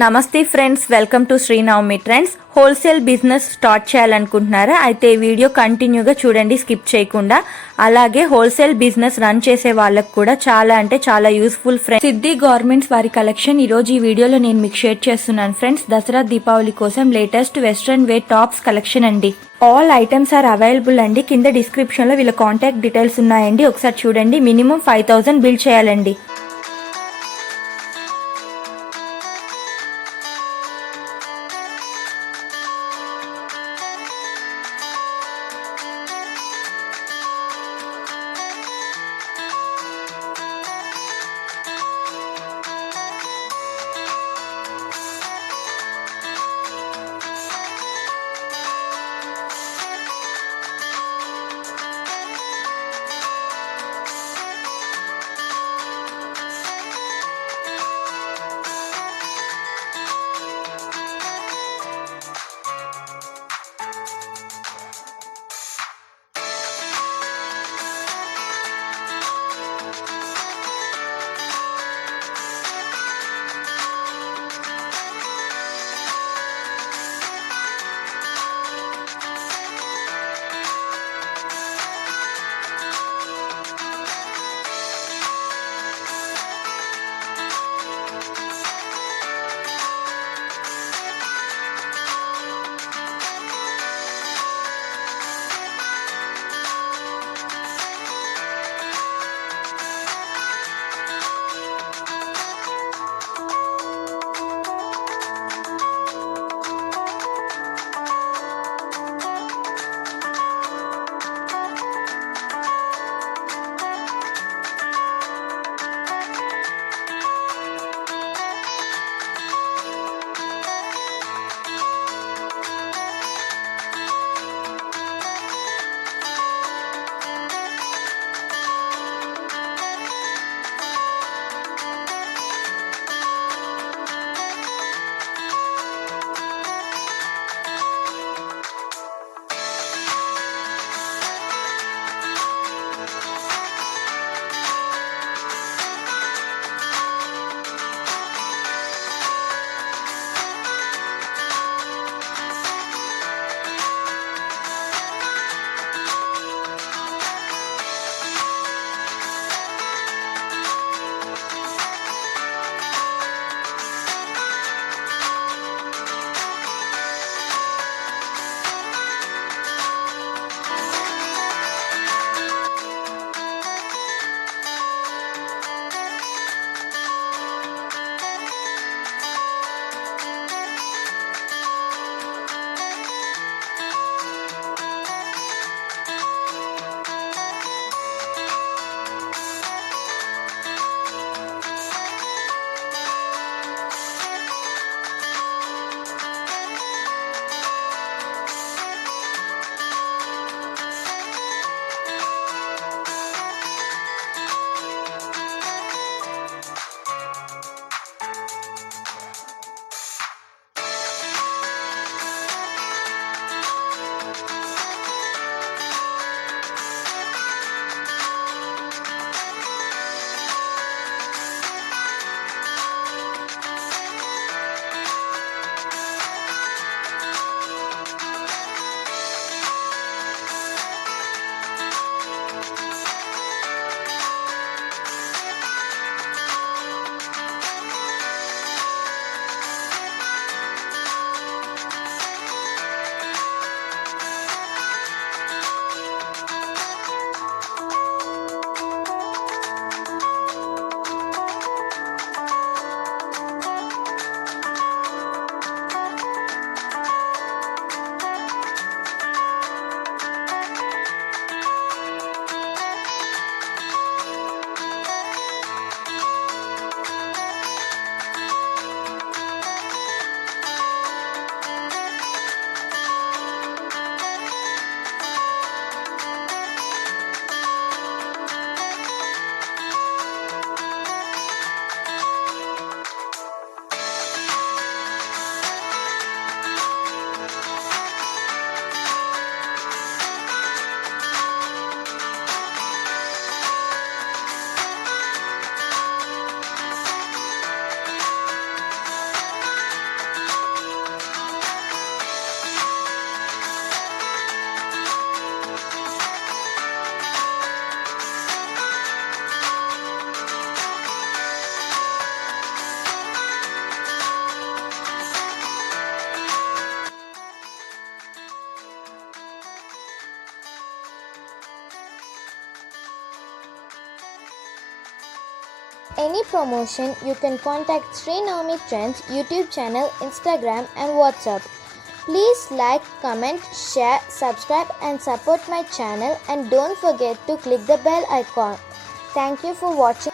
నమస్తే friends, welcome to Srinavami trends. Wholesale business start చేయాలనుకుంటున్నారా? అయితే ఈ వీడియో కంటిన్యూగా చూడండి, స్కిప్ చేయకుండా. అలాగే హోల్సేల్ బిజినెస్ రన్ చేసే వాళ్ళకు కూడా చాలా అంటే చాలా యూస్ఫుల్ ఫ్రెండ్స్. సిద్ధి గార్మెంట్స్ వారి కలెక్షన్ ఈ రోజు ఈ వీడియోలో నేను మీకు షేర్ చేస్తున్నాను ఫ్రెండ్స్. దసరా దీపావళి కోసం latest western wear tops collection అండి. ఆల్ ఐటమ్స్ ఆర్ అవైలబుల్ అండి. కింద డిస్క్రిప్షన్ లో వీళ్ళ కాంటాక్ట్ డీటెయిల్స్ ఉన్నాయండి, ఒకసారి చూడండి. మినిమం 5000 బిల్ చేయాలండి. any promotion, you can contact Sri NAVAMI Trends YouTube channel, Instagram and WhatsApp. Please like, comment, share, subscribe and support my channel, and don't forget to click the bell icon. Thank you for watching.